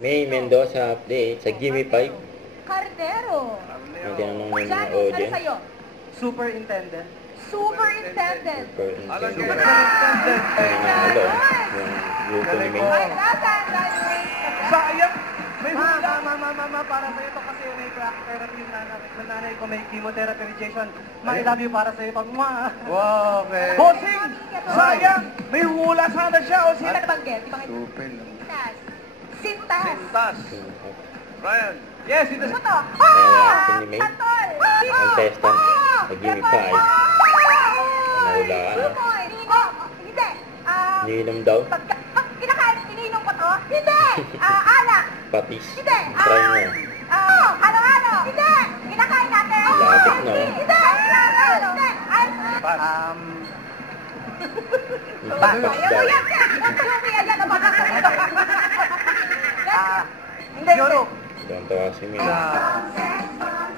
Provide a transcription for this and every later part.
May Mendoza update sa Gimme 5. Cardero. Ang tinanong ng mga Janice, ano audience. sa'yo? Superintendent. Superintendent. Superintendent. Superintendent. Nanalo. Yung grupo ni May. Ay, nasaan, Janice? Sayang! May hula! Mama, para sa'yo to kasi may crack therapy yung nanay ko, may chemotherapy radiation. I love you para sa'yo to. Wow, okay. Bossing! Sayang! May hula sana siya o Sino nabanggit? Sintas. Sintas. Sintas. Ryan. Yes, ito. Ano to? reaction ni May. Satol. Contestant sa Gimme 5. Nahulaan. Hindi. Niinom daw. Kinakain, iniinom ko to? Hindi. Alak. Patis. Hindi. Try mo. Ano? Hindi. Kinakain natin. Lapit na. Hindi. Hindi. Patis daw. Hindi. Tuwan-tuwa si May.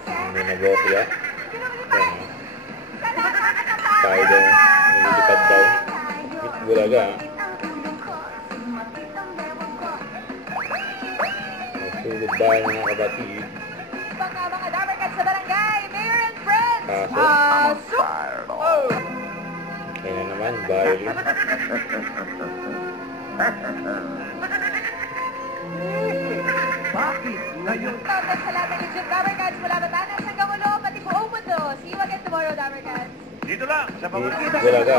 Hindi nag-opya. Tayo daw. Nililipad daw. Bulaga. Nagsulod ba ng mga kapatid? Mga Dabarkad sa barangay, Mayor and Friends. Kaso? Kaya na naman, violin. Bakit? Ngayon. Contact sa lahat ng YouTube Dabarkads mula Batanes hanggang Ulo, pati buong mundo. See you again tomorrow, Dabarkads. Dito lang. Sa pamamagitan. Bulaga.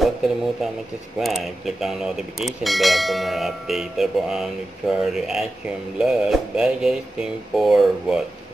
Huwag kalimutan mag-subscribe. Click ang notification bell for more updates. Ito po ang Victoria Reaction Vlog. Bye guys. Thank you for watching.